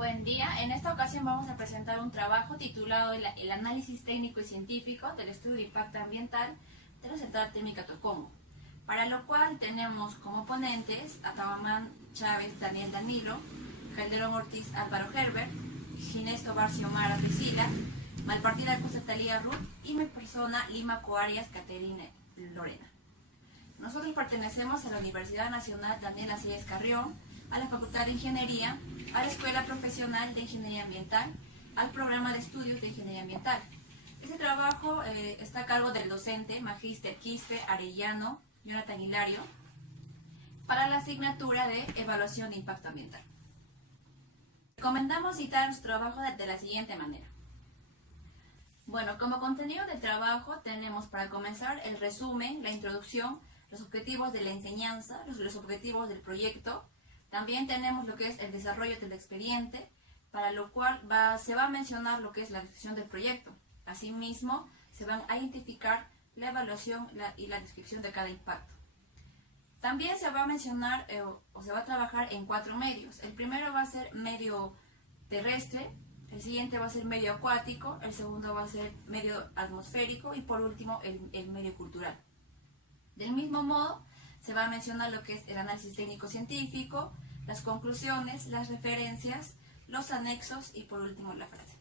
Buen día, en esta ocasión vamos a presentar un trabajo titulado El análisis técnico y científico del estudio de impacto ambiental de la Central Térmica Tocongo, para lo cual tenemos como ponentes a Tamamán Chávez Daniel Danilo, Calderón Ortiz Álvaro Herbert, Ginés Tobar Xiomara Priscila, Malpartida Costa Talía Ruth y mi persona Lima Coarias Caterina Lorena. Nosotros pertenecemos a la Universidad Nacional Daniel Acíes Carrión, a la Facultad de Ingeniería, a la Escuela Profesional de Ingeniería Ambiental, al Programa de Estudios de Ingeniería Ambiental. Este trabajo está a cargo del docente Magíster Quispe Arellano Jonathan Hilario para la asignatura de Evaluación de Impacto Ambiental. Recomendamos citar nuestro trabajo de la siguiente manera. Bueno, como contenido del trabajo tenemos para comenzar el resumen, la introducción, los objetivos de la enseñanza, los objetivos del proyecto. También tenemos lo que es el desarrollo del expediente, para lo cual se va a mencionar lo que es la descripción del proyecto. Asimismo, se van a identificar la evaluación y la descripción de cada impacto. También se va a mencionar o se va a trabajar en 4 medios. El primero va a ser medio terrestre, el siguiente va a ser medio acuático, el segundo va a ser medio atmosférico y por último el medio cultural. Del mismo modo, se va a mencionar lo que es el análisis técnico-científico, las conclusiones, las referencias, los anexos y por último la frase.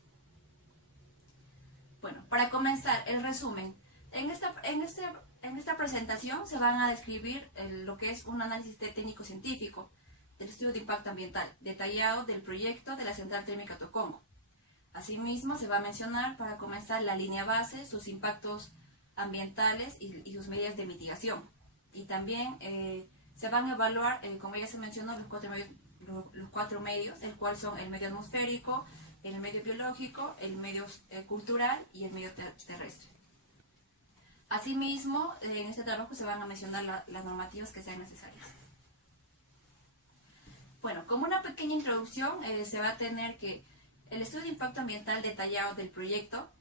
Bueno, para comenzar, el resumen. En esta presentación se van a describir lo que es un análisis técnico-científico del estudio de impacto ambiental, detallado del proyecto de la Central Térmica Tocongo. Asimismo, se va a mencionar para comenzar la línea base, sus impactos ambientales y sus medidas de mitigación. Y también se van a evaluar, como ya se mencionó, los cuatro medios, el cual son el medio atmosférico, el medio biológico, el medio cultural y el medio terrestre. Asimismo, en este trabajo se van a mencionar las normativas que sean necesarias. Bueno, como una pequeña introducción, se va a tener que el estudio de impacto ambiental detallado del proyecto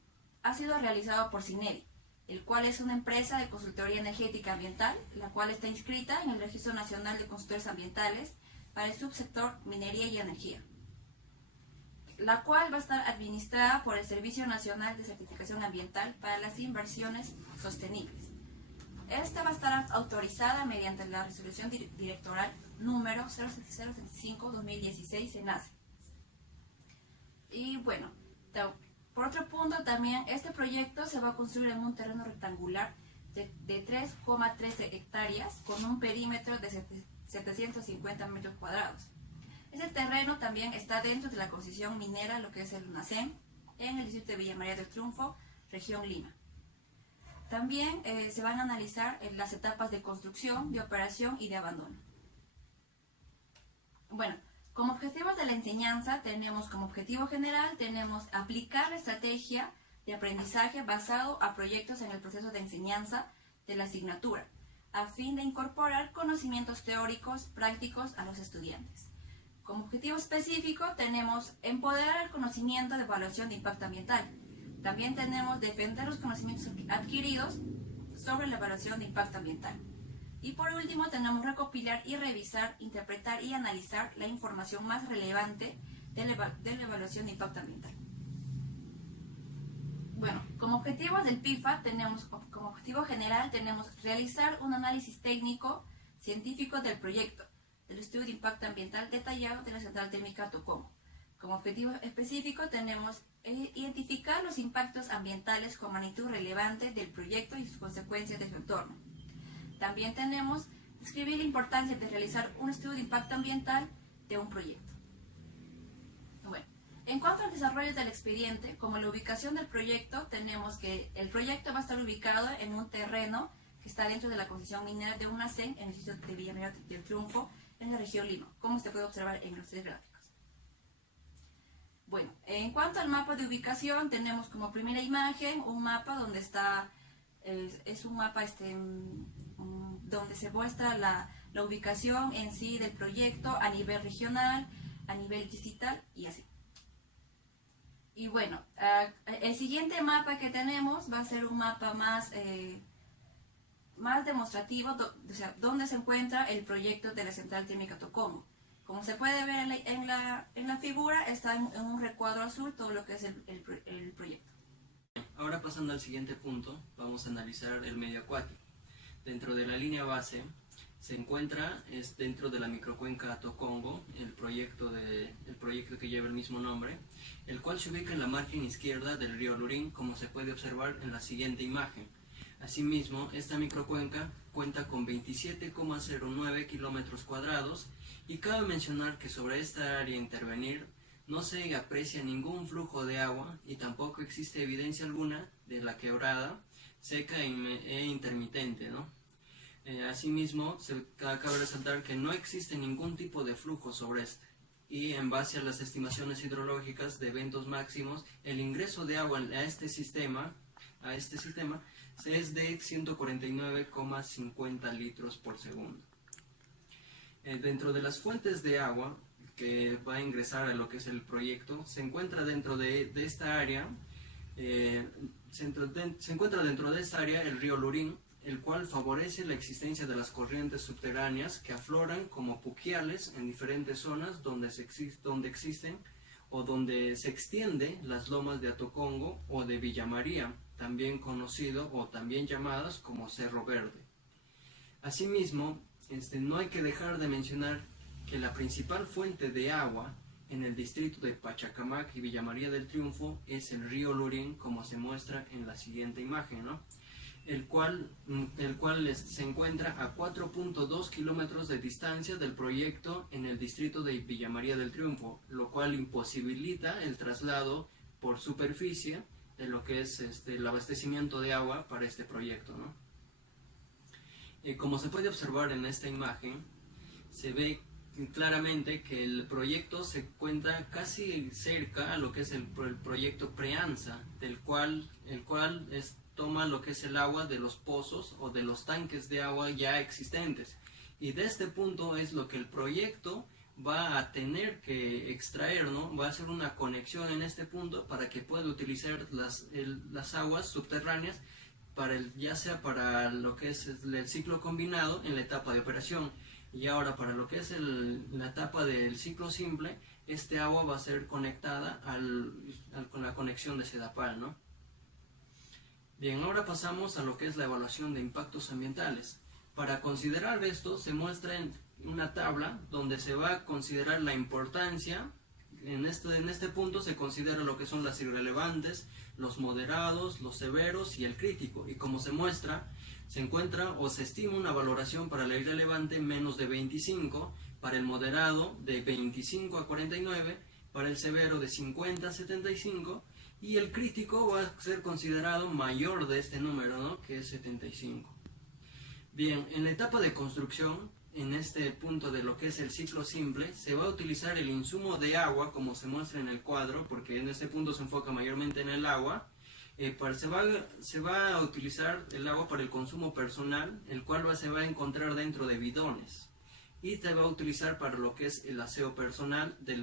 ha sido realizado por CINERI, el cual es una empresa de consultoría energética ambiental, la cual está inscrita en el Registro Nacional de Consultores Ambientales para el subsector minería y energía, la cual va a estar administrada por el Servicio Nacional de Certificación Ambiental para las Inversiones Sostenibles. Esta va a estar autorizada mediante la resolución directoral número 075-2016 SENACE. Y bueno, por otro punto también, este proyecto se va a construir en un terreno rectangular de 3,13 hectáreas con un perímetro de 750 metros cuadrados. Ese terreno también está dentro de la concesión minera, lo que es el UNACEM, en el distrito de Villa María del Triunfo, región Lima. También se van a analizar las etapas de construcción, de operación y de abandono. Bueno, como objetivos de la enseñanza tenemos como objetivo general, tenemos aplicar la estrategia de aprendizaje basado a proyectos en el proceso de enseñanza de la asignatura, a fin de incorporar conocimientos teóricos prácticos a los estudiantes. Como objetivo específico tenemos empoderar el conocimiento de evaluación de impacto ambiental. También tenemos defender los conocimientos adquiridos sobre la evaluación de impacto ambiental. Y por último tenemos recopilar y revisar, interpretar y analizar la información más relevante de la evaluación de impacto ambiental. Bueno, como objetivos del PIFA como objetivo general tenemos realizar un análisis técnico científico del proyecto del estudio de impacto ambiental detallado de la Central Térmica Tocongo. Como objetivo específico tenemos identificar los impactos ambientales con magnitud relevante del proyecto y sus consecuencias de su entorno. También tenemos describir la importancia de realizar un estudio de impacto ambiental de un proyecto. Bueno, en cuanto al desarrollo del expediente, como la ubicación del proyecto, tenemos que el proyecto va a estar ubicado en un terreno que está dentro de la concesión minera de UNACEM en el distrito de Villa María del Triunfo, en la región Lima, como se puede observar en los 3 gráficos. Bueno, en cuanto al mapa de ubicación, tenemos como primera imagen un mapa donde está, es un mapa donde se muestra la ubicación en sí del proyecto a nivel regional, a nivel distrital y así. Y bueno, el siguiente mapa que tenemos va a ser un mapa más demostrativo, o sea, donde se encuentra el proyecto de la Central Térmica Tocongo. Como se puede ver en la figura, está en un recuadro azul todo lo que es el proyecto. Ahora pasando al siguiente punto, vamos a analizar el medio acuático. Dentro de la línea base se encuentra dentro de la microcuenca Tocongo el proyecto que lleva el mismo nombre, el cual se ubica en la margen izquierda del río Lurín, como se puede observar en la siguiente imagen. Asimismo, esta microcuenca cuenta con 27,09 kilómetros cuadrados y cabe mencionar que sobre esta área a intervenir no se aprecia ningún flujo de agua y tampoco existe evidencia alguna de la quebrada seca e intermitente, ¿no? Asimismo, cabe resaltar que no existe ningún tipo de flujo sobre este, y en base a las estimaciones hidrológicas de eventos máximos, el ingreso de agua a este sistema es de 149,50 litros por segundo. Dentro de las fuentes de agua que va a ingresar a lo que es el proyecto, se encuentra dentro de esta área, el río Lurín, el cual favorece la existencia de las corrientes subterráneas que afloran como puquiales en diferentes zonas donde existen o donde se extiende las lomas de Atocongo o de Villa María, también conocido o también llamadas como Cerro Verde. Asimismo, no hay que dejar de mencionar que la principal fuente de agua en el distrito de Pachacamac y Villa María del Triunfo es el río Lurín, como se muestra en la siguiente imagen, ¿no? el cual se encuentra a 4.2 kilómetros de distancia del proyecto en el distrito de Villa María del Triunfo, lo cual imposibilita el traslado por superficie de lo que es el abastecimiento de agua para este proyecto, ¿no? Como se puede observar en esta imagen, se ve claramente que el proyecto se encuentra casi cerca a lo que es el proyecto Preanza, el cual toma lo que es el agua de los pozos o de los tanques de agua ya existentes, y de este punto es lo que el proyecto va a tener que extraer, ¿no? Va a hacer una conexión en este punto para que pueda utilizar las aguas subterráneas ya sea para lo que es el ciclo combinado en la etapa de operación, y ahora para lo que es la etapa del ciclo simple, este agua va a ser conectada con la conexión de Sedapal, ¿no? Bien, ahora pasamos a lo que es la evaluación de impactos ambientales. Para considerar esto se muestra en una tabla donde se va a considerar la importancia. En este punto se considera lo que son las irrelevantes, los moderados, los severos y el crítico, y como se muestra, se encuentra o se estima una valoración para la irrelevante menos de 25, para el moderado de 25 a 49, para el severo de 50 a 75, y el crítico va a ser considerado mayor de este número, ¿no? Que es 75. Bien, en la etapa de construcción, en este punto de lo que es el ciclo simple, se va a utilizar el insumo de agua, como se muestra en el cuadro, porque en este punto se enfoca mayormente en el agua. Se va a utilizar el agua para el consumo personal, el cual se va a encontrar dentro de bidones, y se va a utilizar para lo que es el aseo personal de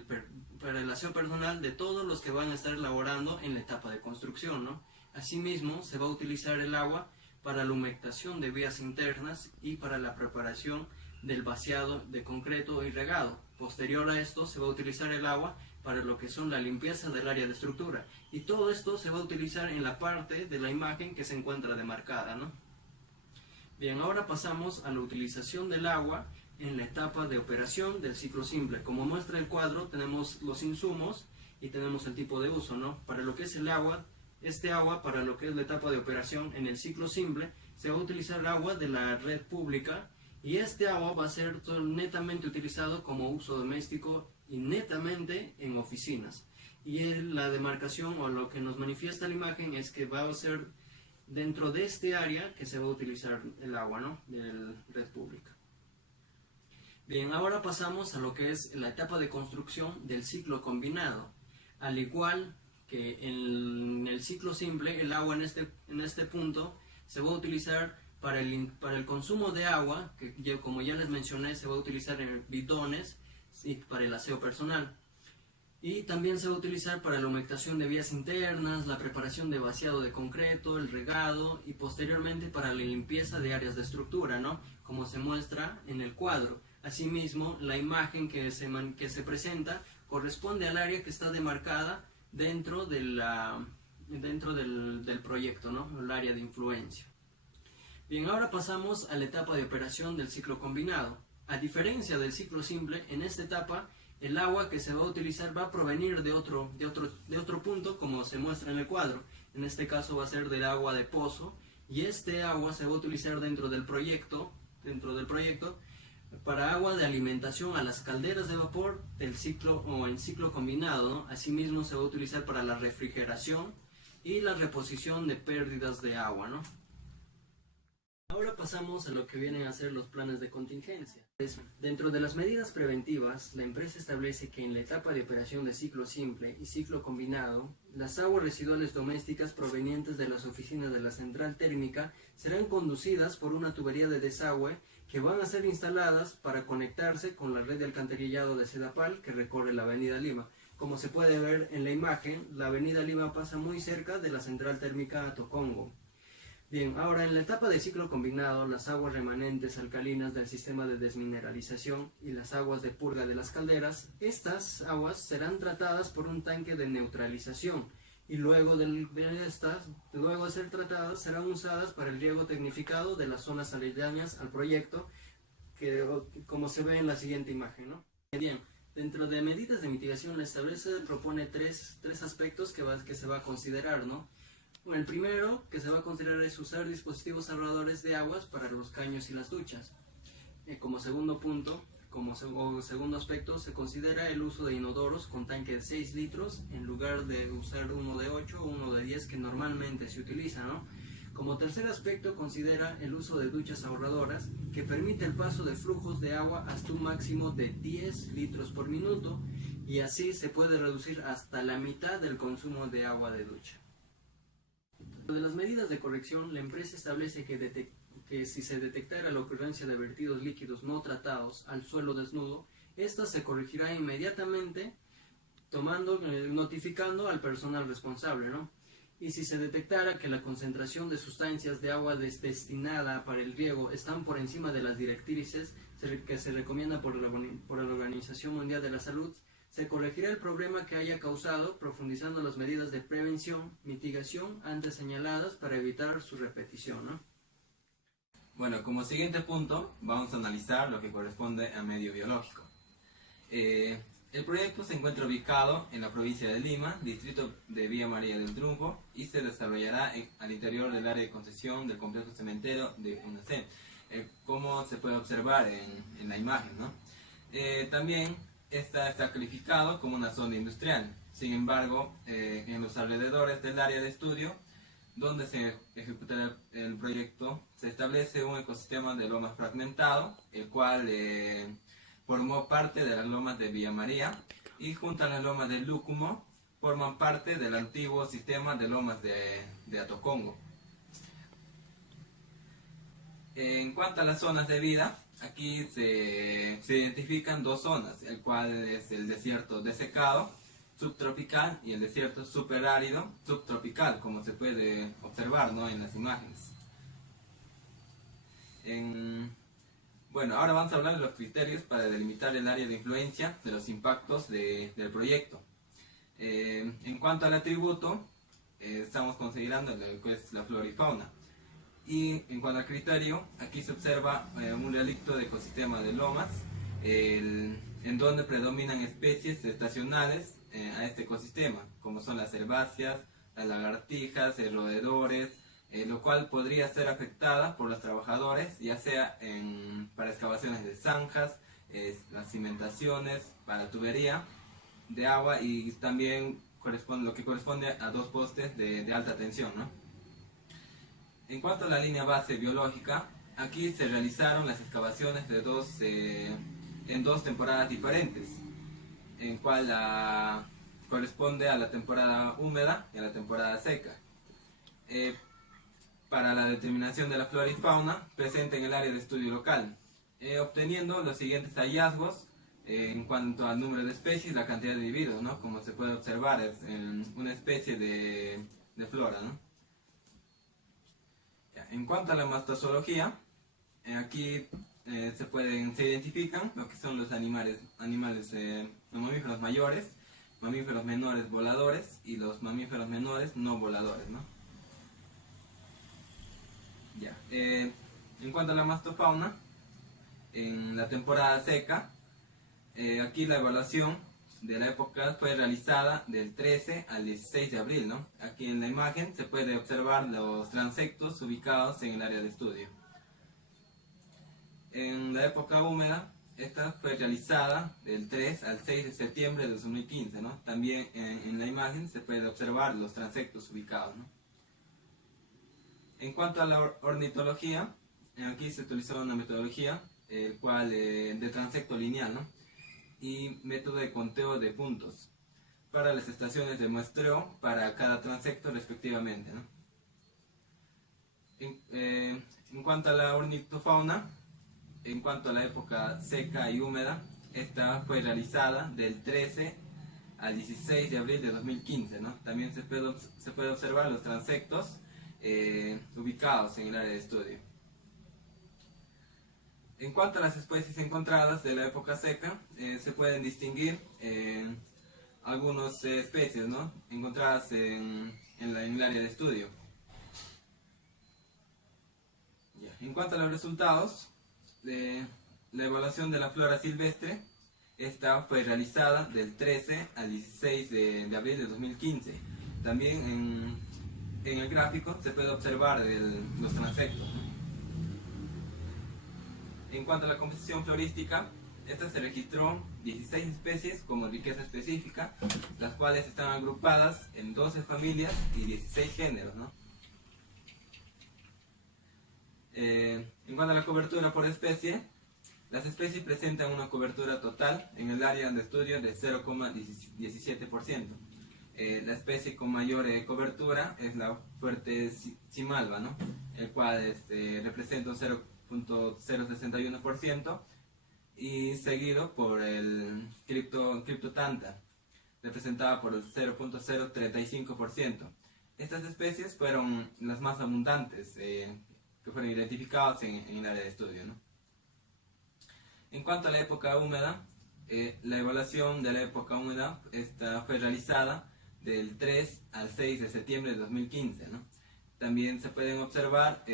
todos los que van a estar laborando en la etapa de construcción, ¿no? Asimismo, se va a utilizar el agua para la humectación de vías internas y para la preparación del vaciado de concreto y regado. Posterior a esto, se va a utilizar el agua para lo que son la limpieza del área de estructura, y todo esto se va a utilizar en la parte de la imagen que se encuentra demarcada, ¿no? Bien, ahora pasamos a la utilización del agua en la etapa de operación del ciclo simple. Como muestra el cuadro, tenemos los insumos y tenemos el tipo de uso, ¿no? Para lo que es el agua, para lo que es la etapa de operación en el ciclo simple, se va a utilizar el agua de la red pública, y este agua va a ser netamente utilizado como uso doméstico y netamente en oficinas. Y la demarcación o lo que nos manifiesta la imagen es que va a ser dentro de este área que se va a utilizar el agua, ¿no? De la red pública. Bien, ahora pasamos a lo que es la etapa de construcción del ciclo combinado. Al igual que en el ciclo simple, el agua en este punto se va a utilizar para el consumo de agua, que como ya les mencioné, se va a utilizar en bidones y para el aseo personal. Y también se va a utilizar para la humectación de vías internas, la preparación de vaciado de concreto, el regado, y posteriormente para la limpieza de áreas de estructura, ¿no? Como se muestra en el cuadro. Asimismo, la imagen que se presenta corresponde al área que está demarcada dentro del proyecto, ¿no? El área de influencia. Bien, ahora pasamos a la etapa de operación del ciclo combinado. A diferencia del ciclo simple, en esta etapa el agua que se va a utilizar va a provenir de otro punto, como se muestra en el cuadro. En este caso va a ser del agua de pozo, y este agua se va a utilizar dentro del proyecto para agua de alimentación a las calderas de vapor del ciclo o en ciclo combinado, ¿no? Asimismo se va a utilizar para la refrigeración y la reposición de pérdidas de agua, ¿no? Ahora pasamos a lo que vienen a ser los planes de contingencia. Dentro de las medidas preventivas, la empresa establece que en la etapa de operación de ciclo simple y ciclo combinado, las aguas residuales domésticas provenientes de las oficinas de la central térmica serán conducidas por una tubería de desagüe que van a ser instaladas para conectarse con la red de alcantarillado de Sedapal que recorre la avenida Lima. Como se puede ver en la imagen, la avenida Lima pasa muy cerca de la central térmica Tocongo. Bien, ahora en la etapa de ciclo combinado, las aguas remanentes alcalinas del sistema de desmineralización y las aguas de purga de las calderas, estas aguas serán tratadas por un tanque de neutralización y luego de ser tratadas serán usadas para el riego tecnificado de las zonas aledañas al proyecto, como se ve en la siguiente imagen, ¿no? Bien, dentro de medidas de mitigación, la establece propone tres aspectos que se va a considerar, ¿no? Bueno, el primero que se va a considerar es usar dispositivos ahorradores de aguas para los caños y las duchas. Como segundo punto, segundo aspecto, se considera el uso de inodoros con tanque de 6 litros en lugar de usar uno de 8 o uno de 10 que normalmente se utiliza, ¿no? Como tercer aspecto, considera el uso de duchas ahorradoras que permite el paso de flujos de agua hasta un máximo de 10 litros por minuto, y así se puede reducir hasta la mitad del consumo de agua de ducha. De las medidas de corrección, la empresa establece que si se detectara la ocurrencia de vertidos líquidos no tratados al suelo desnudo, esta se corregirá inmediatamente notificando al personal responsable, ¿no? Y si se detectara que la concentración de sustancias de agua destinada para el riego están por encima de las directrices que se recomienda por la Organización Mundial de la Salud, se corregirá el problema que haya causado, profundizando las medidas de prevención, mitigación antes señaladas para evitar su repetición, ¿no? Bueno, como siguiente punto, vamos a analizar lo que corresponde a medio biológico. El proyecto se encuentra ubicado en la provincia de Lima, distrito de Villa María del Triunfo, y se desarrollará al interior del área de concesión del complejo cementero de UNACE, como se puede observar en la imagen, ¿no? También está calificado como una zona industrial. Sin embargo, en los alrededores del área de estudio donde se ejecutará el proyecto, se establece un ecosistema de lomas fragmentado, el cual formó parte de las lomas de Villa María, y junto a las lomas de Lúcumo forman parte del antiguo sistema de lomas de Atocongo. En cuanto a las zonas de vida, aquí se identifican dos zonas, el cual es el desierto desecado subtropical y el desierto superárido subtropical, como se puede observar, ¿no?, en las imágenes. Bueno, ahora vamos a hablar de los criterios para delimitar el área de influencia de los impactos del proyecto. En cuanto al atributo, estamos considerando lo que es la flora y fauna. Y en cuanto al criterio, aquí se observa un relicto de ecosistema de lomas, en donde predominan especies estacionales a este ecosistema, como son las herbáceas, las lagartijas, roedores, lo cual podría ser afectada por los trabajadores, ya sea para excavaciones de zanjas, las cimentaciones, para tubería de agua, y también lo que corresponde a dos postes de alta tensión, ¿no? En cuanto a la línea base biológica, aquí se realizaron las excavaciones en dos temporadas diferentes, en cual corresponde a la temporada húmeda y a la temporada seca. Para la determinación de la flora y fauna presente en el área de estudio local, obteniendo los siguientes hallazgos en cuanto al número de especies y la cantidad de individuos, ¿no? Como se puede observar, es una especie de flora, ¿no? En cuanto a la mastozología, aquí se identifican lo que son los animales los mamíferos mayores, mamíferos menores voladores y los mamíferos menores no voladores, ¿no? Ya. En cuanto a la mastofauna, en la temporada seca, aquí la evaluación de la época fue realizada del 13 al 16 de abril, ¿no? Aquí en la imagen se puede observar los transectos ubicados en el área de estudio. En la época húmeda, esta fue realizada del 3 al 6 de septiembre de 2015, ¿no? También en la imagen se puede observar los transectos ubicados, ¿no? En cuanto a la ornitología, aquí se utilizó una metodología el cual de transecto lineal, ¿no? Y método de conteo de puntos para las estaciones de muestreo para cada transecto respectivamente, ¿no? En cuanto a la ornitofauna, en cuanto a la época seca y húmeda, esta fue realizada del 13 al 16 de abril de 2015, ¿no? También se puede observar los transectos ubicados en el área de estudio. En cuanto a las especies encontradas de la época seca, se pueden distinguir algunas especies, ¿no? Encontradas en el área de estudio. Ya. En cuanto a los resultados, la evaluación de la flora silvestre, esta fue realizada del 13 al 16 de abril de 2015. También en el gráfico se puede observar los transectos, ¿no? En cuanto a la composición florística, esta se registró 16 especies como riqueza específica, las cuales están agrupadas en 12 familias y 16 géneros, ¿no? En cuanto a la cobertura por especie, las especies presentan una cobertura total en el área de estudio de 0,17%. La especie con mayor cobertura es la fuerte cimalva, ¿no? El cual representa un 0,061%, y seguido por el criptotanta, representada por el 0,035%. Estas especies fueron las más abundantes que fueron identificadas en el área de estudio, ¿no? En cuanto a la época húmeda, la evaluación de la época húmeda esta fue realizada del 3 al 6 de septiembre de 2015, ¿no? También se pueden observar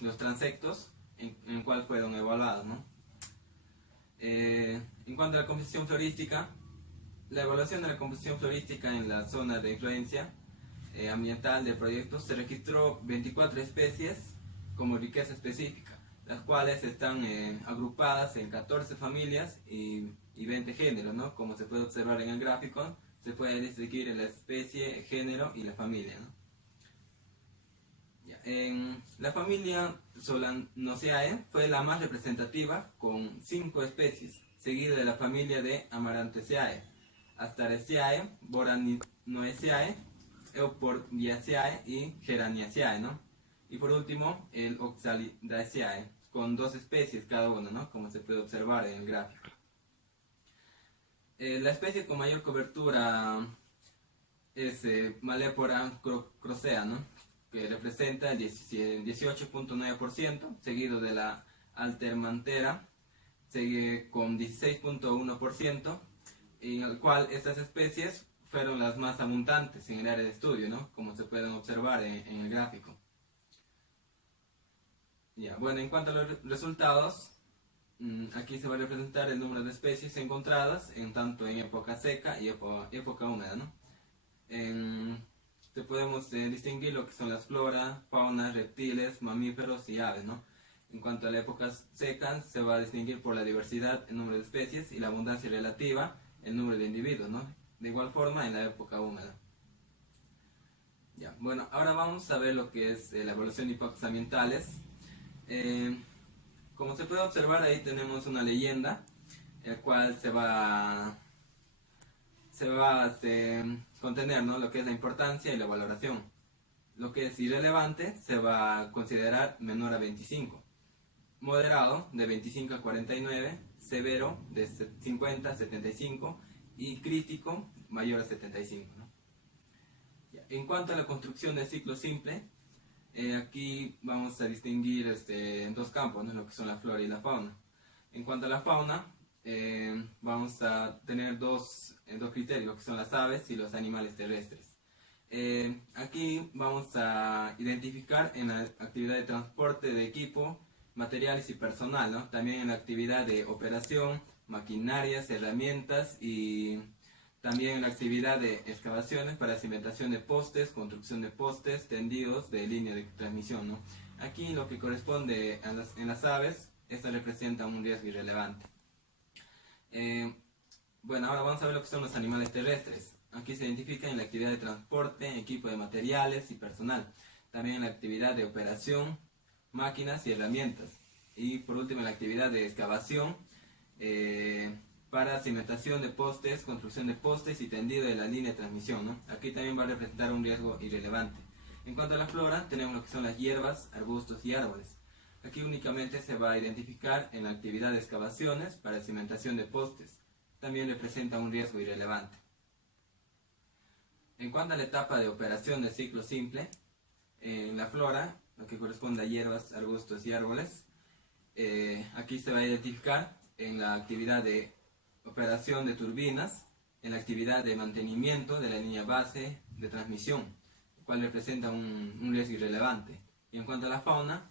los transectos en el cual fueron evaluados, ¿no? En cuanto a la composición florística, la evaluación de la composición florística en la zona de influencia ambiental del proyecto se registró 24 especies como riqueza específica, las cuales están agrupadas en 14 familias y 20 géneros, ¿no? Como se puede observar en el gráfico, se puede distinguir la especie, el género y la familia, ¿no? En la familia Solanaceae fue la más representativa con 5 especies, seguida de la familia de Amarantaceae, Asteraceae, Boranoaceae, Euphorbiaceae y Geraniaceae, ¿no? Y por último el Oxalidaceae, con 2 especies cada uno, ¿no? Como se puede observar en el gráfico. La especie con mayor cobertura es Malepora crocea, ¿no? Que representa el 18,9%, seguido de la Altermantera, sigue con 16,1%, en el cual estas especies fueron las más abundantes en el área de estudio, ¿no? Como se pueden observar en el gráfico. Ya, bueno, en cuanto a los resultados, aquí se va a representar el número de especies encontradas tanto en época seca y época húmeda, ¿no? Podemos distinguir lo que son las flora, fauna, reptiles, mamíferos y aves, ¿no? En cuanto a la época seca, se va a distinguir por la diversidad, el número de especies, y la abundancia relativa, el número de individuos, ¿no? De igual forma en la época húmeda. Ya, bueno, ahora vamos a ver lo que es la evaluación de impactos ambientales. Como se puede observar, ahí tenemos una leyenda, el cual se va a contener, ¿no? Lo que es la importancia y la valoración. Lo que es irrelevante se va a considerar menor a 25, moderado de 25 a 49, severo de 50 a 75 y crítico mayor a 75, ¿no? En cuanto a la construcción del ciclo simple, Aquí vamos a distinguir en dos campos, ¿no? Lo que son la flora y la fauna. En cuanto a la fauna, vamos a tener dos criterios, lo que son las aves y los animales terrestres. Aquí vamos a identificar en la actividad de transporte de equipo, materiales y personal, ¿no? También en la actividad de operación, maquinarias, herramientas y también en la actividad de excavaciones para cimentación de postes, construcción de postes, tendidos de línea de transmisión, ¿no? Aquí lo que corresponde en las aves, estas representan un riesgo irrelevante. Bueno, ahora vamos a ver lo que son los animales terrestres. Aquí se identifica en la actividad de transporte, equipo de materiales y personal. También en la actividad de operación, máquinas y herramientas. Y por último en la actividad de excavación para cimentación de postes, construcción de postes y tendido de la línea de transmisión, ¿no? Aquí también va a representar un riesgo irrelevante. En cuanto a la flora, tenemos lo que son las hierbas, arbustos y árboles. Aquí únicamente se va a identificar en la actividad de excavaciones para cimentación de postes. También representa un riesgo irrelevante. En cuanto a la etapa de operación del ciclo simple, en la flora, lo que corresponde a hierbas, arbustos y árboles, aquí se va a identificar en la actividad de operación de turbinas, en la actividad de mantenimiento de la línea base de transmisión, el cual representa un riesgo irrelevante. Y en cuanto a la fauna,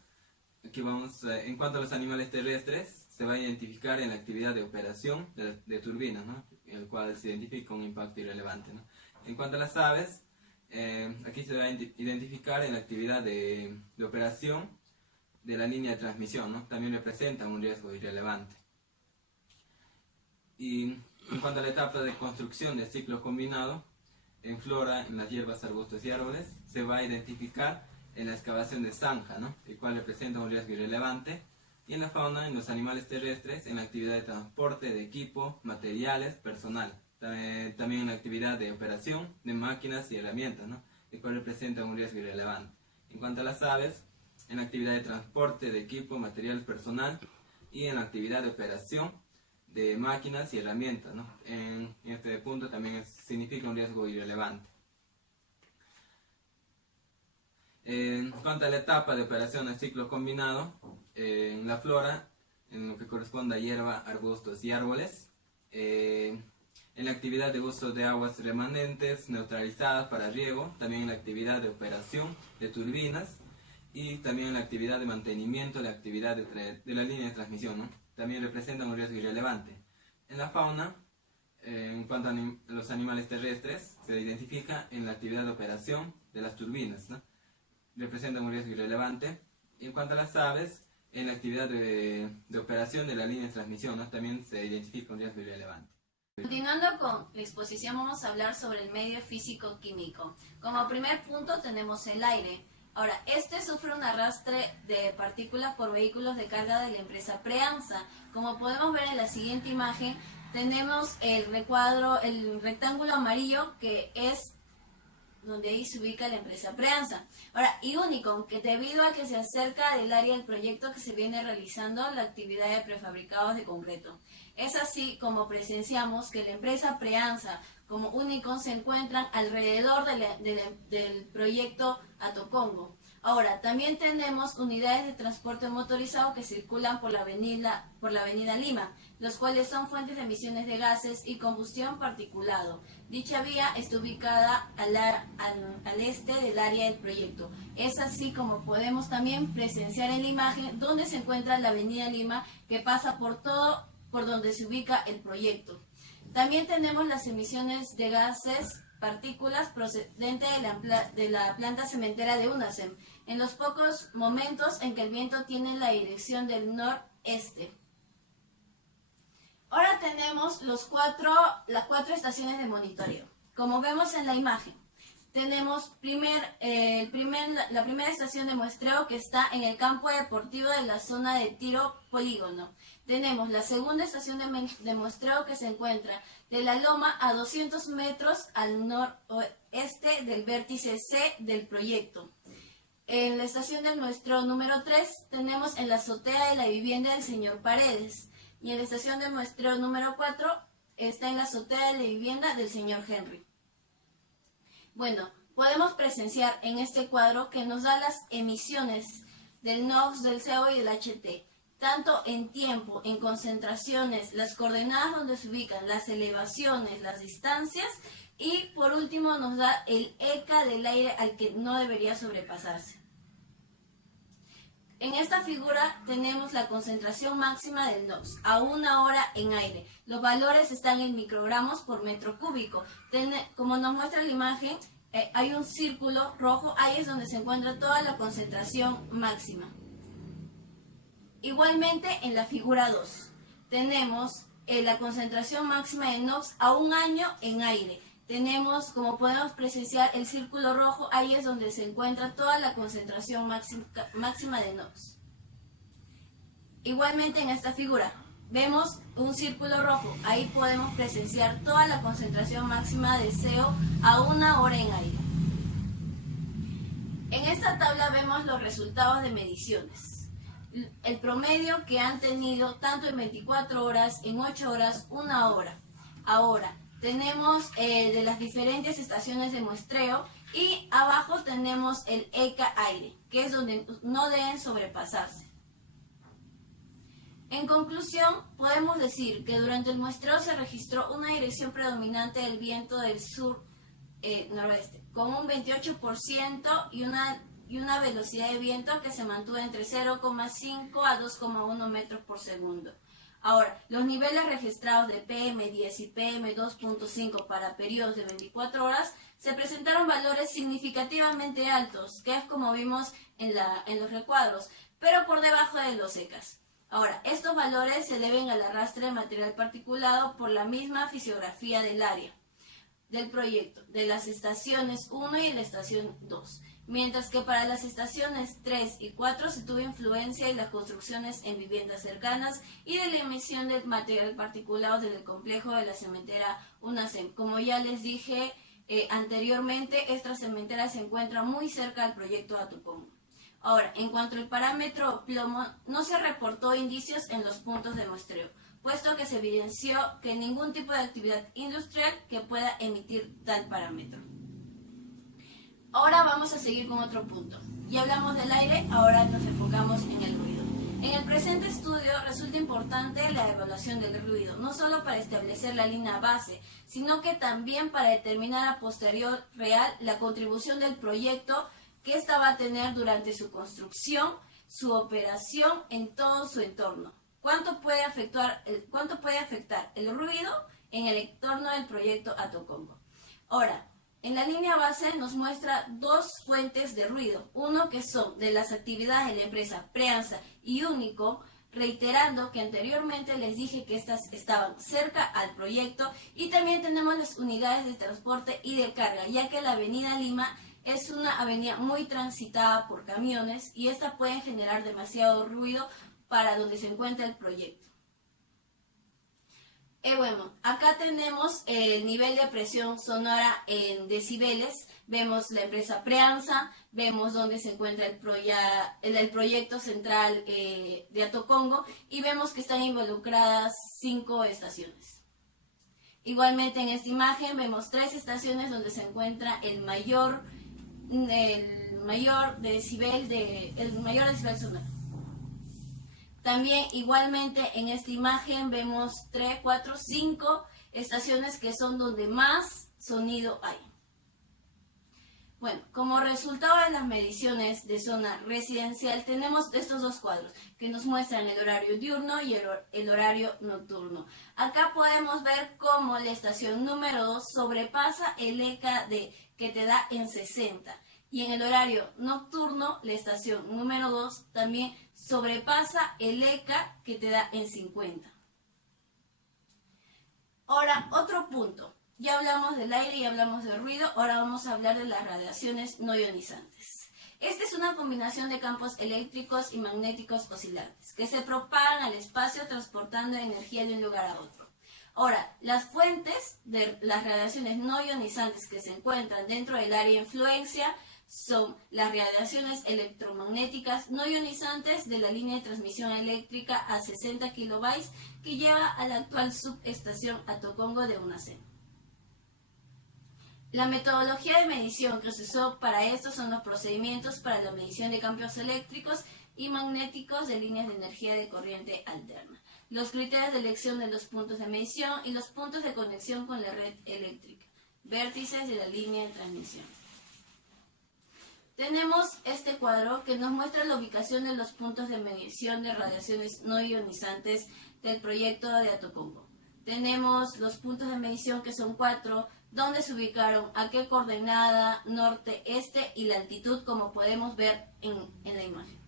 aquí en cuanto a los animales terrestres, se va a identificar en la actividad de operación de turbinas, ¿no? El cual se identifica un impacto irrelevante, ¿no? En cuanto a las aves, aquí se va a identificar en la actividad de operación de la línea de transmisión, ¿no? También representa un riesgo irrelevante. Y en cuanto a la etapa de construcción de ciclo combinado, en flora, en las hierbas, arbustos y árboles, se va a identificar en la excavación de zanja, ¿no? El cual representa un riesgo irrelevante. Y en la fauna, en los animales terrestres, en la actividad de transporte de equipo, materiales, personal. También en la actividad de operación de máquinas y herramientas, ¿no? El cual representa un riesgo irrelevante. En cuanto a las aves, en la actividad de transporte de equipo, materiales, personal y en la actividad de operación de máquinas y herramientas, ¿no? En este punto también significa un riesgo irrelevante. En cuanto a la etapa de operación de ciclo combinado, en la flora, en lo que corresponde a hierba, arbustos y árboles, en la actividad de uso de aguas remanentes neutralizadas para riego, también en la actividad de operación de turbinas y también en la actividad de mantenimiento de la actividad de la línea de transmisión, ¿no? También representan un riesgo irrelevante. En la fauna, en cuanto a los animales terrestres, se identifica en la actividad de operación de las turbinas, ¿no? Representan un riesgo irrelevante. Y en cuanto a las aves, en la actividad de operación de la línea de transmisión, ¿no? También se identifica un riesgo irrelevante. Continuando con la exposición, vamos a hablar sobre el medio físico-químico. Como primer punto tenemos el aire. Ahora, este sufre un arrastre de partículas por vehículos de carga de la empresa Preansa. Como podemos ver en la siguiente imagen, tenemos el recuadro, el rectángulo amarillo que es donde ahí se ubica la empresa Preansa. Ahora, y único, que debido a que se acerca del área del proyecto que se viene realizando la actividad de prefabricados de concreto. Es así como presenciamos que la empresa Preansa como único se encuentran alrededor del proyecto Atocongo. Ahora, también tenemos unidades de transporte motorizado que circulan por la avenida Lima, los cuales son fuentes de emisiones de gases y combustión particulado. Dicha vía está ubicada al este del área del proyecto. Es así como podemos también presenciar en la imagen donde se encuentra la avenida Lima, que pasa por donde se ubica el proyecto. También tenemos las emisiones de gases, partículas procedentes de la planta cementera de UNACEM, en los pocos momentos en que el viento tiene la dirección del noreste. Ahora tenemos las cuatro estaciones de monitoreo. Como vemos en la imagen, tenemos la primera estación de muestreo que está en el campo deportivo de la zona de tiro polígono. Tenemos la segunda estación de muestreo que se encuentra de la loma a 200 metros al noroeste del vértice C del proyecto. En la estación del muestreo número 3 tenemos en la azotea de la vivienda del señor Paredes. Y en la estación de muestreo número 4 está en la azotea de la vivienda del señor Henry. Bueno, podemos presenciar en este cuadro que nos da las emisiones del NOx, del CO y del HT, tanto en tiempo, en concentraciones, las coordenadas donde se ubican, las elevaciones, las distancias, y por último nos da el ECA del aire al que no debería sobrepasarse. En esta figura tenemos la concentración máxima del NOx a 1 hora en aire. Los valores están en microgramos por metro cúbico. Como nos muestra la imagen, hay un círculo rojo, ahí es donde se encuentra toda la concentración máxima. Igualmente en la figura 2 tenemos la concentración máxima de NOx a 1 año en aire. Tenemos, como podemos presenciar, el círculo rojo, ahí es donde se encuentra toda la concentración máxima de NOx. Igualmente en esta figura vemos un círculo rojo, ahí podemos presenciar toda la concentración máxima de CO a 1 hora en aire. En esta tabla vemos los resultados de mediciones. El promedio que han tenido tanto en 24 horas, en 8 horas, 1 hora. Ahora, tenemos de las diferentes estaciones de muestreo y abajo tenemos el ECA aire, que es donde no deben sobrepasarse. En conclusión, podemos decir que durante el muestreo se registró una dirección predominante del viento del sur-noroeste, con un 28% y una velocidad de viento que se mantuvo entre 0,5 a 2,1 metros por segundo. Ahora, los niveles registrados de PM10 y PM2.5 para periodos de 24 horas se presentaron valores significativamente altos, que es como vimos en los recuadros, pero por debajo de los ECAs. Ahora, estos valores se deben al arrastre de material particulado por la misma fisiografía del área del proyecto, de las estaciones 1 y la estación 2. Mientras que para las estaciones 3 y 4 se tuvo influencia en las construcciones en viviendas cercanas y de la emisión de material particulado desde el complejo de la cementera UNACEM. Como ya les dije anteriormente, esta cementera se encuentra muy cerca al proyecto Atocongo. Ahora, en cuanto al parámetro plomo, no se reportó indicios en los puntos de muestreo, puesto que se evidenció que ningún tipo de actividad industrial que pueda emitir tal parámetro. Ahora vamos a seguir con otro punto. Ya hablamos del aire, ahora nos enfocamos en el ruido. En el presente estudio resulta importante la evaluación del ruido, no solo para establecer la línea base, sino que también para determinar a posterior real la contribución del proyecto que ésta va a tener durante su construcción, su operación en todo su entorno. ¿Cuánto puede afectar el ruido en el entorno del proyecto Atocongo? Ahora, en la línea base nos muestra dos fuentes de ruido, uno que son de las actividades de la empresa Preansa y Único, reiterando que anteriormente les dije que estas estaban cerca al proyecto, y también tenemos las unidades de transporte y de carga, ya que la avenida Lima es una avenida muy transitada por camiones y esta puede generar demasiado ruido para donde se encuentra el proyecto. Bueno, acá tenemos el nivel de presión sonora en decibeles, vemos la empresa Preansa, vemos dónde se encuentra el proyecto central de Atocongo y vemos que están involucradas 5 estaciones. Igualmente en esta imagen vemos 3 estaciones donde se encuentra el mayor decibel sonoro. También igualmente en esta imagen vemos 3, 4, 5 estaciones que son donde más sonido hay. Bueno, como resultado de las mediciones de zona residencial tenemos estos dos cuadros que nos muestran el horario diurno y el horario nocturno. Acá podemos ver cómo la estación número 2 sobrepasa el ECA que te da en 60. Y en el horario nocturno, la estación número 2 también sobrepasa el ECA que te da en 50. Ahora, otro punto. Ya hablamos del aire y hablamos del ruido, ahora vamos a hablar de las radiaciones no ionizantes. Esta es una combinación de campos eléctricos y magnéticos oscilantes que se propagan al espacio transportando energía de un lugar a otro. Ahora, las fuentes de las radiaciones no ionizantes que se encuentran dentro del área de influencia son las radiaciones electromagnéticas no ionizantes de la línea de transmisión eléctrica a 60 kilobytes que lleva a la actual subestación Atocongo de UNACEM. La metodología de medición que se usó para esto son los procedimientos para la medición de campos eléctricos y magnéticos de líneas de energía de corriente alterna, los criterios de elección de los puntos de medición y los puntos de conexión con la red eléctrica, vértices de la línea de transmisión. Tenemos este cuadro que nos muestra la ubicación de los puntos de medición de radiaciones no ionizantes del proyecto de Atocongo. Tenemos los puntos de medición que son 4, donde se ubicaron, a qué coordenada, norte, este y la altitud, como podemos ver en la imagen.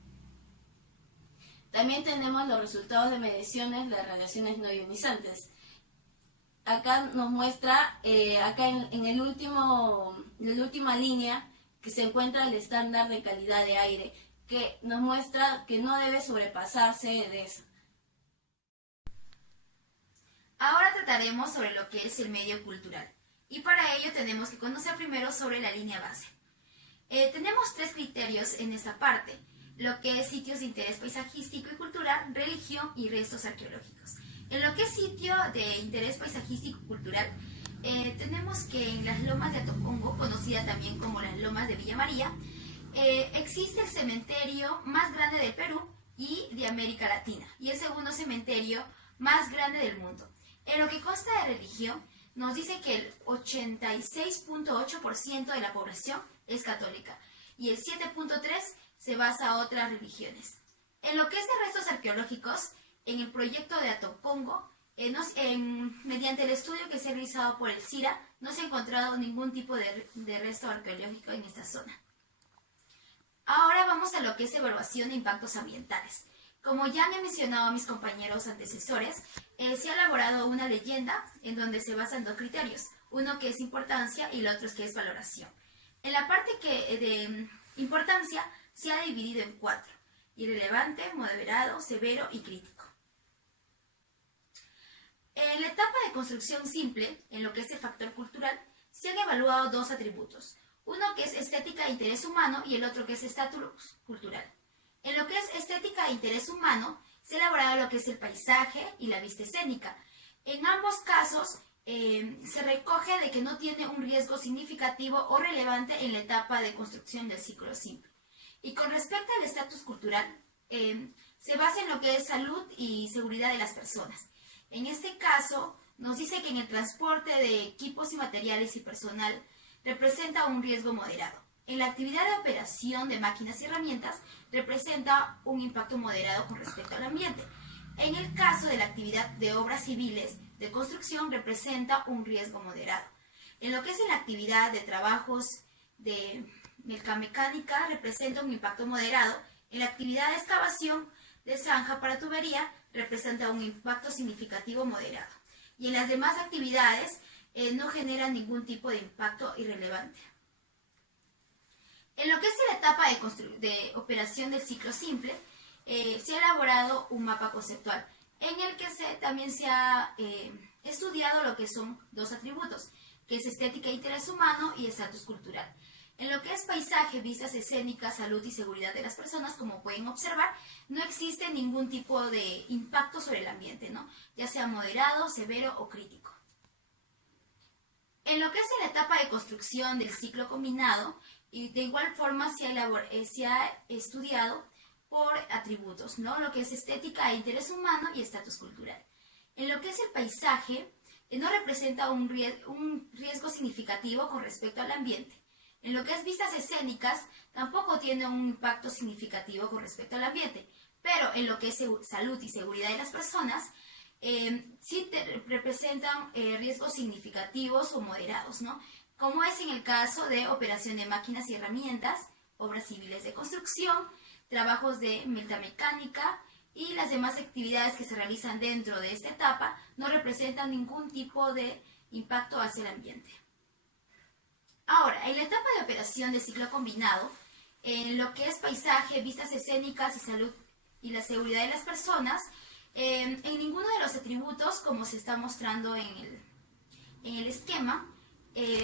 También tenemos los resultados de mediciones de radiaciones no ionizantes. Acá nos muestra, acá en la última línea, que se encuentra el estándar de calidad de aire, que nos muestra que no debe sobrepasarse de eso. Ahora trataremos sobre lo que es el medio cultural, y para ello tenemos que conocer primero sobre la línea base. Tenemos 3 criterios en esta parte, lo que es sitios de interés paisajístico y cultural, religión y restos arqueológicos. En lo que es sitio de interés paisajístico y cultural, tenemos que en las lomas de Atocongo, conocida también como las lomas de Villa María, existe el cementerio más grande del Perú y de América Latina, y el segundo cementerio más grande del mundo. En lo que consta de religión, nos dice que el 86.8% de la población es católica y el 7.3% se basa a otras religiones. En lo que es de restos arqueológicos, en el proyecto de Atocongo, mediante el estudio que se ha realizado por el CIRA, no se ha encontrado ningún tipo de resto arqueológico en esta zona. Ahora vamos a lo que es evaluación de impactos ambientales. Como ya han mencionado mis compañeros antecesores, se ha elaborado una leyenda en donde se basan 2 criterios, uno que es importancia y el otro que es valoración. En la parte de importancia se ha dividido en 4, irrelevante, moderado, severo y crítico. En la etapa de construcción simple, en lo que es el factor cultural, se han evaluado 2 atributos, uno que es estética e interés humano y el otro que es estatus cultural. En lo que es estética e interés humano, se ha elaborado lo que es el paisaje y la vista escénica. En ambos casos, se recoge de que no tiene un riesgo significativo o relevante en la etapa de construcción del ciclo simple. Y con respecto al estatus cultural, se basa en lo que es salud y seguridad de las personas. En este caso, nos dice que en el transporte de equipos y materiales y personal representa un riesgo moderado. En la actividad de operación de máquinas y herramientas representa un impacto moderado con respecto al ambiente. En el caso de la actividad de obras civiles de construcción representa un riesgo moderado. En lo que es en la actividad de trabajos de mecánica representa un impacto moderado. En la actividad de excavación de zanja para tubería representa un impacto significativo moderado. Y en las demás actividades no genera ningún tipo de impacto irrelevante. En lo que es la etapa de operación del ciclo simple, se ha elaborado un mapa conceptual en el que también se ha estudiado lo que son 2 atributos, que es estética e interés humano y estatus cultural. En lo que es paisaje, vistas escénicas, salud y seguridad de las personas, como pueden observar, no existe ningún tipo de impacto sobre el ambiente, ¿no? Ya sea moderado, severo o crítico. En lo que es la etapa de construcción del ciclo combinado, y de igual forma se ha estudiado por atributos, ¿no? Lo que es estética e interés humano y estatus cultural. En lo que es el paisaje, no representa un riesgo significativo con respecto al ambiente. En lo que es vistas escénicas, tampoco tiene un impacto significativo con respecto al ambiente, pero en lo que es salud y seguridad de las personas, sí representan riesgos significativos o moderados, ¿no? Como es en el caso de operación de máquinas y herramientas, obras civiles de construcción, trabajos de mecánica y las demás actividades que se realizan dentro de esta etapa no representan ningún tipo de impacto hacia el ambiente. Ahora, en la etapa de operación de ciclo combinado, en lo que es paisaje, vistas escénicas y salud y la seguridad de las personas, en ninguno de los atributos, como se está mostrando en el esquema,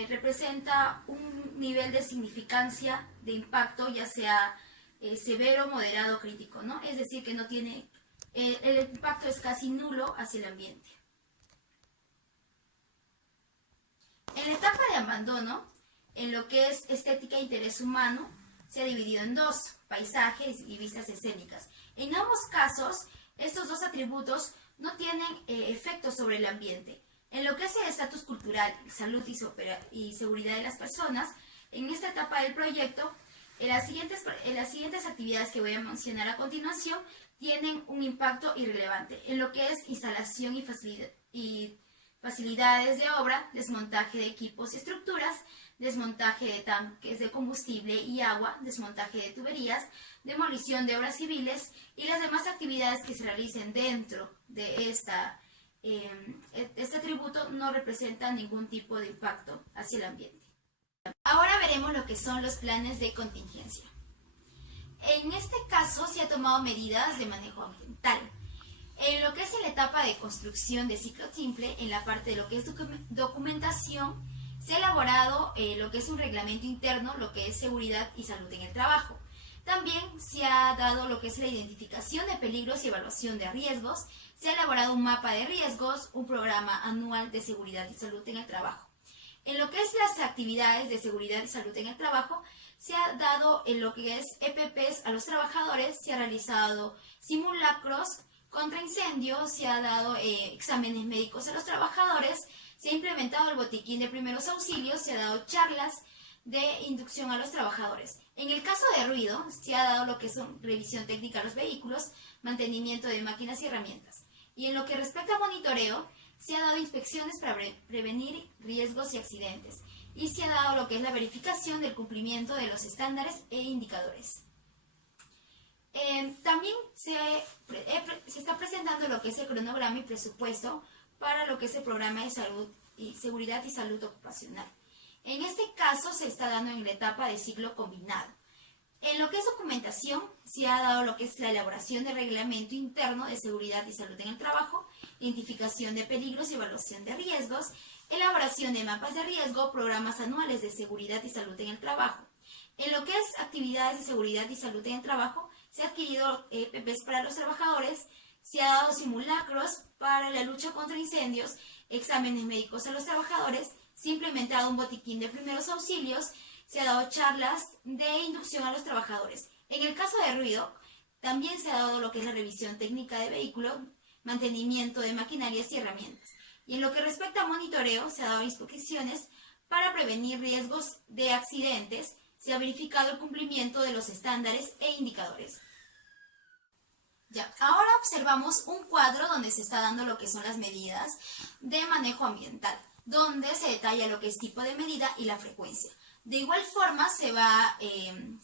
representa un nivel de significancia de impacto, ya sea severo, moderado o crítico, ¿no? Es decir, que no tiene, el impacto es casi nulo hacia el ambiente. En la etapa de abandono, en lo que es estética e interés humano, se ha dividido en dos, paisajes y vistas escénicas. En ambos casos, estos dos atributos no tienen efectos sobre el ambiente. En lo que es el estatus cultural, salud y seguridad de las personas, en esta etapa del proyecto, las siguientes actividades que voy a mencionar a continuación tienen un impacto irrelevante en lo que es instalación y facilidades de obra, desmontaje de equipos y estructuras, desmontaje de tanques de combustible y agua, desmontaje de tuberías, demolición de obras civiles y las demás actividades que se realicen dentro de este atributo no representan ningún tipo de impacto hacia el ambiente. Ahora veremos lo que son los planes de contingencia. En este caso se ha tomado medidas de manejo ambiental. En lo que es la etapa de construcción de ciclo simple, en la parte de lo que es documentación, se ha elaborado lo que es un reglamento interno, lo que es seguridad y salud en el trabajo. También se ha dado lo que es la identificación de peligros y evaluación de riesgos. Se ha elaborado un mapa de riesgos, un programa anual de seguridad y salud en el trabajo. En lo que es las actividades de seguridad y salud en el trabajo, se ha dado en lo que es EPPs a los trabajadores, se ha realizado simulacros contra incendios, se ha dado exámenes médicos a los trabajadores, se ha implementado el botiquín de primeros auxilios, se ha dado charlas de inducción a los trabajadores. En el caso de ruido, se ha dado lo que es revisión técnica a los vehículos, mantenimiento de máquinas y herramientas. Y en lo que respecta a monitoreo, se ha dado inspecciones para prevenir riesgos y accidentes. Y se ha dado lo que es la verificación del cumplimiento de los estándares e indicadores. También se está presentando lo que es el cronograma y presupuesto para lo que es el programa de salud y seguridad y salud ocupacional. En este caso se está dando en la etapa de ciclo combinado. En lo que es documentación, se ha dado lo que es la elaboración de reglamento interno de seguridad y salud en el trabajo, identificación de peligros y evaluación de riesgos, elaboración de mapas de riesgo, programas anuales de seguridad y salud en el trabajo. En lo que es actividades de seguridad y salud en el trabajo, se ha adquirido EPPs para los trabajadores, se ha dado simulacros para la lucha contra incendios, exámenes médicos a los trabajadores, se ha implementado un botiquín de primeros auxilios, se ha dado charlas de inducción a los trabajadores. En el caso de ruido, también se ha dado lo que es la revisión técnica de vehículos, mantenimiento de maquinarias y herramientas. Y en lo que respecta a monitoreo, se ha dado inspecciones para prevenir riesgos de accidentes, se ha verificado el cumplimiento de los estándares e indicadores. Ya, ahora observamos un cuadro donde se está dando lo que son las medidas de manejo ambiental, donde se detalla lo que es tipo de medida y la frecuencia. De igual forma se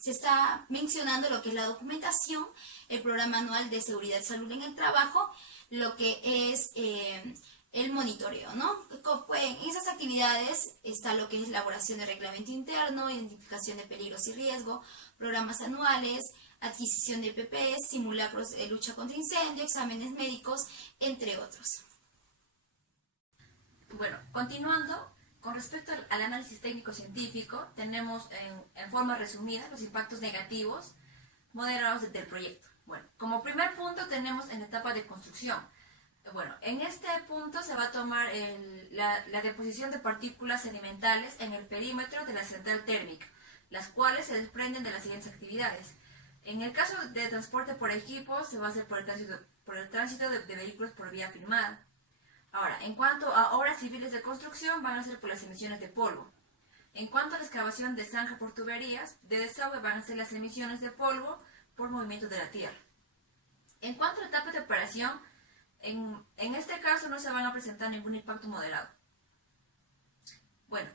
está mencionando lo que es la documentación, el programa anual de seguridad y salud en el trabajo, lo que es el monitoreo, ¿no? En esas actividades está lo que es elaboración de reglamento interno, identificación de peligros y riesgo, programas anuales, adquisición de EPPs, simulacros de lucha contra incendio, exámenes médicos, entre otros. Bueno, continuando, con respecto al análisis técnico-científico, tenemos en forma resumida los impactos negativos moderados del proyecto. Bueno, como primer punto tenemos en la etapa de construcción. Bueno, en este punto se va a tomar la deposición de partículas sedimentales en el perímetro de la central térmica, las cuales se desprenden de las siguientes actividades. En el caso de transporte por equipo, se va a hacer por el tránsito de vehículos por vía firmada. Ahora, en cuanto a obras civiles de construcción, van a ser por las emisiones de polvo. En cuanto a la excavación de zanja por tuberías de desagüe, van a ser las emisiones de polvo por movimiento de la tierra. En cuanto a la etapa de operación, en este caso no se van a presentar ningún impacto moderado. Bueno,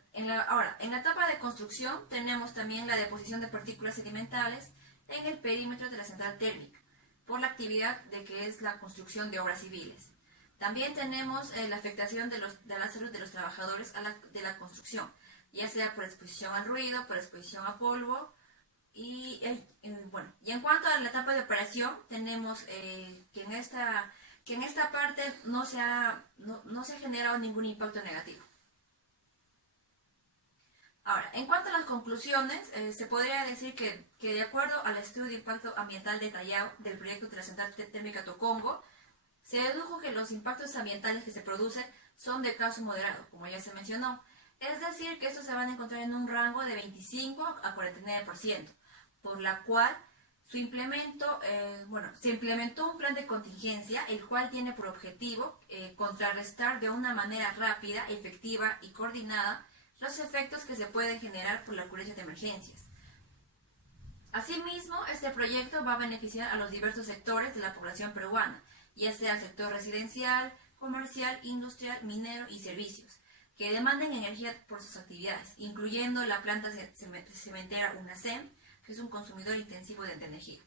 ahora, en la etapa de construcción tenemos también la deposición de partículas sedimentales en el perímetro de la central térmica, por la actividad de que es la construcción de obras civiles. También tenemos la afectación de la salud de los trabajadores de la construcción, ya sea por exposición al ruido, por exposición a polvo. Y en cuanto a la etapa de operación, tenemos que en esta parte no se ha generado ningún impacto negativo. Ahora, en cuanto a las conclusiones, se podría decir que de acuerdo al estudio de impacto ambiental detallado del proyecto de la central térmica Tocongo, se dedujo que los impactos ambientales que se producen son de caso moderado, como ya se mencionó. Es decir, que estos se van a encontrar en un rango de 25 a 49%, por la cual se implementó un plan de contingencia, el cual tiene por objetivo contrarrestar de una manera rápida, efectiva y coordinada los efectos que se pueden generar por la ocurrencia de emergencias. Asimismo, este proyecto va a beneficiar a los diversos sectores de la población peruana, ya sea el sector residencial, comercial, industrial, minero y servicios, que demanden energía por sus actividades, incluyendo la planta cementera UNACEM, que es un consumidor intensivo de energía.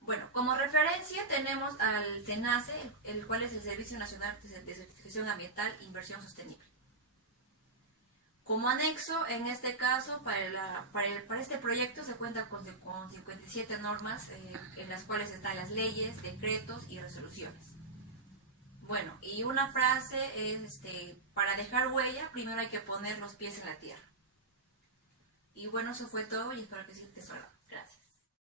Bueno, como referencia tenemos al SENACE, el cual es el Servicio Nacional de Certificación Ambiental e Inversión Sostenible. Como anexo, en este caso, para este proyecto se cuenta con 57 normas en las cuales están las leyes, decretos y resoluciones. Bueno, y una frase es, para dejar huella, primero hay que poner los pies en la tierra. Y bueno, eso fue todo y espero que sí te salga. Gracias.